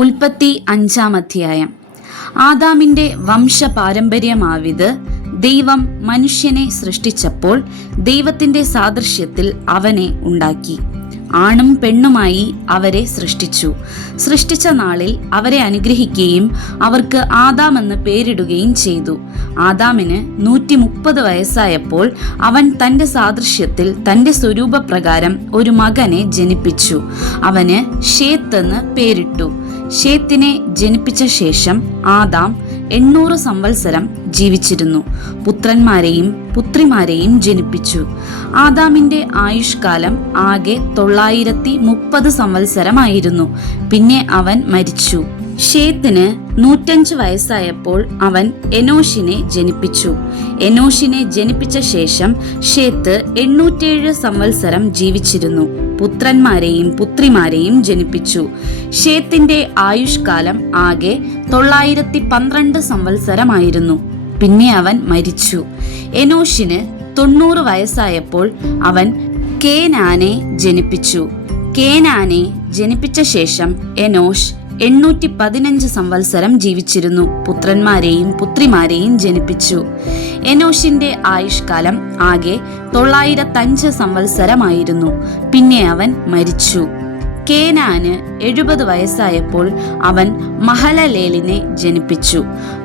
ഉൽപ്പത്തി 5-ാം അധ്യായം. ആദാമിന്റെ വംശപാരമ്പര്യമാവിത്. ദൈവം മനുഷ്യനെ സൃഷ്ടിച്ചപ്പോൾ ദൈവത്തിന്റെ സാദൃശ്യത്തിൽ അവനെ ഉണ്ടാക്കി, ആണും പെണ്ണുമായി അവരെ സൃഷ്ടിച്ചു. സൃഷ്ടിച്ച നാളിൽ അവരെ അനുഗ്രഹിക്കുകയും അവർക്ക് ആദാം എന്ന് പേരിടുകയും ചെയ്തു. ആദാമിന് 130 വയസ്സായപ്പോൾ അവൻ തന്റെ സാദൃശ്യത്തിൽ തന്റെ സ്വരൂപപ്രകാരം ഒരു മകനെ ജനിപ്പിച്ചു. അവന് ഷേത്ത് എന്ന് പേരിട്ടു. ഷേത്തിനെ ജനിപ്പിച്ച ശേഷം ആദാം 800 സംവത്സരം ജീവിച്ചിരുന്നു. പുത്രന്മാരെയും പുത്രിമാരെയും ജനിപ്പിച്ചു. ആദാമിന്റെ ആയുഷ്കാലം ആകെ 930 സംവത്സരമായിരുന്നു. പിന്നെ അവൻ മരിച്ചു. ഷേത്തിന് 105 വയസ്സായപ്പോൾ അവൻ എനോഷിനെ ജനിപ്പിച്ചു. എനോഷിനെ ജനിപ്പിച്ച ശേഷം ഷേത്ത് 807 സംവത്സരം ജീവിച്ചിരുന്നു. പുത്രന്മാരെയും പുത്രിമാരെയും ജനിപ്പിച്ചു. ഷേത്തിന്റെ ആയുഷ്കാലം ആകെ 912 സംവത്സരമായിരുന്നു. പിന്നെ അവൻ മരിച്ചു. എനോഷിന് 90 വയസ്സായപ്പോൾ അവൻ കേനാനെ ജനിപ്പിച്ചു. കേനാനെ ജനിപ്പിച്ച ശേഷം എനോഷ് 815 സംവത്സരം ജീവിച്ചിരുന്നു. പുത്രന്മാരെയും പുത്രിമാരെയും ജനിപ്പിച്ചു. എനോഷിന്റെ ആയുഷ്കാലം ആകെ 905 സംവത്സരമായിരുന്നു. പിന്നെ അവൻ മരിച്ചു. കേനാന് 70 വയസ്സായപ്പോൾ അവൻ മഹലലേലിനെ ജനിപ്പിച്ചു.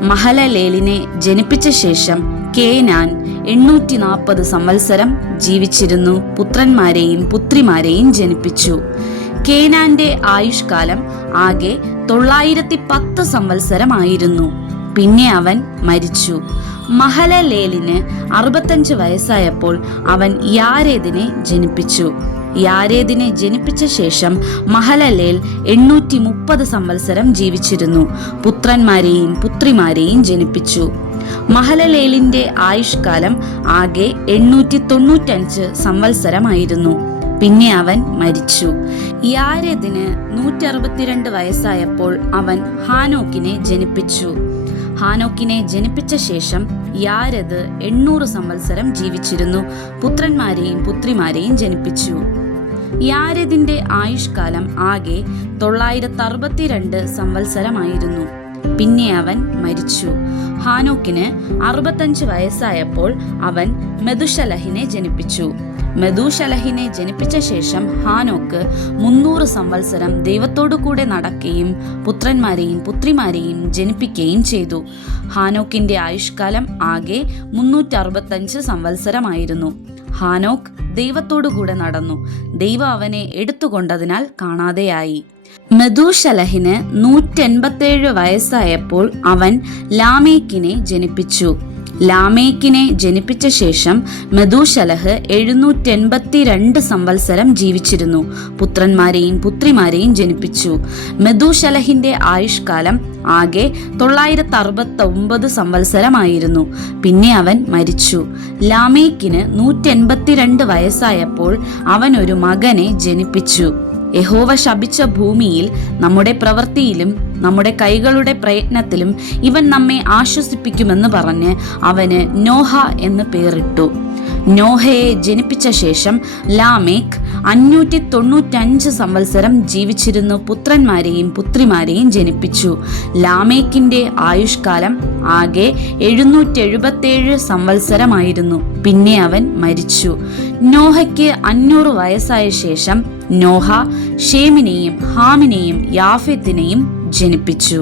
മഹലലേലിനെ ജനിപ്പിച്ച ശേഷം കേനാൻ 840 സംവത്സരം ജീവിച്ചിരുന്നു. പുത്രന്മാരെയും പുത്രിമാരെയും ജനിപ്പിച്ചു. കേനാന്റെ ആയുഷ്കാലം ആകെ 910 സംവത്സരമായിരുന്നു. പിന്നെ അവൻ മരിച്ചു. മഹലലേലിന് 65 വയസ്സായപ്പോൾ അവൻ യാരേദിനെ ജനിപ്പിച്ചു. യാരേദിനെ ജനിപ്പിച്ച ശേഷം മഹലലേൽ 830 സംവത്സരം ജീവിച്ചിരുന്നു. പുത്രന്മാരെയും പുത്രിമാരെയും ജനിപ്പിച്ചു. മഹലലേലിന്റെ ആയുഷ്കാലം ആകെ 895 സംവത്സരമായിരുന്നു. പിന്നെ അവൻ മരിച്ചു. യാരെദിന് 162 വയസ്സായപ്പോൾ അവൻ ഹാനോക്കിനെ ജനിപ്പിച്ചു. ഹാനോക്കിനെ ജനിപ്പിച്ച ശേഷം യാരെദ് 800 സംവത്സരം ജീവിച്ചിരുന്നു. പുത്രന്മാരെയും പുത്രിമാരെയും ജനിപ്പിച്ചു. യാരെദിന്റെ ആയുഷ്കാലം ആകെ 962 സംവത്സരമായിരുന്നു. പിന്നെ അവൻ മരിച്ചു. ഹാനോക്കിന് 65 വയസ്സായപ്പോൾ അവൻ മെതുശലഹിനെ ജനിപ്പിച്ചു. മെതൂശലഹിനെ ജനിപ്പിച്ച ശേഷം ഹാനോക്ക് 300 സംവത്സരം ദൈവത്തോടു കൂടെ നടക്കുകയും പുത്രന്മാരെയും പുത്രിമാരെയും ജനിപ്പിക്കുകയും ചെയ്തു. ഹാനോക്കിന്റെ ആയുഷ്കാലം ആകെ 365 സംവത്സരമായിരുന്നു. ഹാനോക്ക് ദൈവത്തോടു കൂടെ നടന്നു. ദൈവം അവനെ എടുത്തുകൊണ്ടതിനാൽ കാണാതെയായി. മെതൂശലഹിന് 187 വയസ്സായപ്പോൾ അവൻ ലാമേക്കിനെ ജനിപ്പിച്ചു. ലാമേക്കിനെ ജനിപ്പിച്ച ശേഷം മെതൂശലഹ് 782 സംവത്സരം ജീവിച്ചിരുന്നു. പുത്രന്മാരെയും പുത്രിമാരെയും ജനിപ്പിച്ചു. മെതൂശലഹിന്റെ ആയുഷ്കാലം ആകെ 969 സംവത്സരമായിരുന്നു. പിന്നെ അവൻ മരിച്ചു. ലാമേക്കിന് 182 വയസ്സായപ്പോൾ അവൻ ഒരു മകനെ ജനിപ്പിച്ചു. യഹോവ ശപിച്ച ഭൂമിയിൽ നമ്മുടെ പ്രവൃത്തിയിലും നമ്മുടെ കൈകളുടെ പ്രയത്നത്തിലും ഇവൻ നമ്മെ ആശ്വസിപ്പിക്കുമെന്ന് പറഞ്ഞ് അവന് നോഹ എന്ന് പേരിട്ടു. നോഹയെ ജനിപ്പിച്ച ശേഷം ലാമേക്ക് 595 സംവത്സരം ജീവിച്ചിരുന്നു. പുത്രന്മാരെയും പുത്രിമാരെയും ജനിപ്പിച്ചു. ലാമേക്കിന്റെ ആയുഷ്കാലം ആകെ 777 സംവത്സരമായിരുന്നു. പിന്നെ അവൻ മരിച്ചു. നോഹയ്ക്ക് 500 വയസ്സായ ശേഷം നോഹ ഷേമിനെയും ഹാമിനെയും യാഫെത്തിനെയും ജനിപ്പിച്ചു.